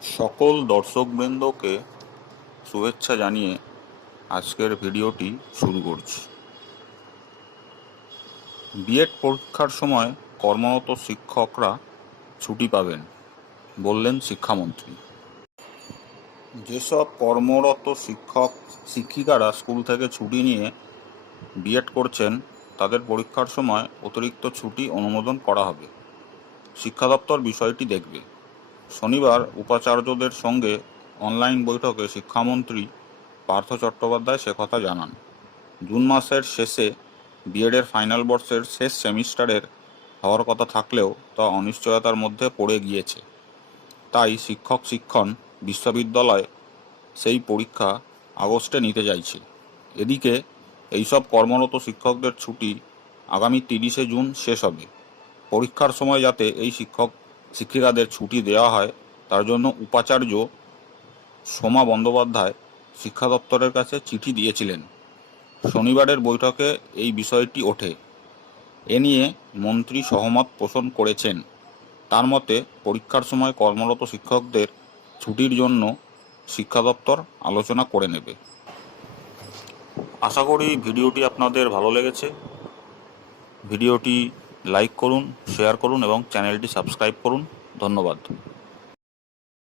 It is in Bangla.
সকল দর্শকবৃন্দকে শুভেচ্ছা জানিয়ে আজকের ভিডিওটি শুরু করছি। বিএড পরীক্ষার সময় কর্মরত শিক্ষকরা ছুটি পাবেন বললেন শিক্ষামন্ত্রী। যেসব কর্মরত শিক্ষিকারা স্কুল থেকে ছুটি নিয়ে বিএড করছেন তাদের পরীক্ষার সময় অতিরিক্ত ছুটি অনুমোদন করা হবে। শিক্ষা দপ্তর বিষয়টি দেখবে। শনিবার উপাচার্যদের সঙ্গে অনলাইন বৈঠকে শিক্ষামন্ত্রী পার্থ চট্টোপাধ্যায় কথা জানান। জুন মাসের শেষে বিএডের ফাইনাল বর্ষের শেষ সেমিস্টারের হওয়ার কথা থাকলেও তা অনিশ্চয়তার মধ্যে পড়ে গিয়েছে। তাই শিক্ষণ বিশ্ববিদ্যালয় সেই পরীক্ষা আগস্টে নিতে চাইছে। এদিকে এইসব কর্মরত শিক্ষকদের ছুটি আগামী 30শে জুন শেষ হবে। পরীক্ষার সময় যাতে এই শিক্ষিকাদের ছুটি দেওয়া হয় তার জন্য উপাচার্য সোমা বন্দ্যোপাধ্যায় শিক্ষা দপ্তরের কাছে চিঠি দিয়েছিলেন। শনিবারের বৈঠকে এই বিষয়টি ওঠে। এ নিয়ে মন্ত্রী সহমত পোষণ করেছেন। তার মতে পরীক্ষার সময় কর্মরত শিক্ষকদের ছুটির জন্য শিক্ষা দপ্তর আলোচনা করে নেবে। আশা করি ভিডিওটি আপনাদের ভালো লেগেছে। ভিডিওটি লাইক করুন, শেয়ার করুন এবং চ্যানেলটি সাবস্ক্রাইব করুন। ধন্যবাদ।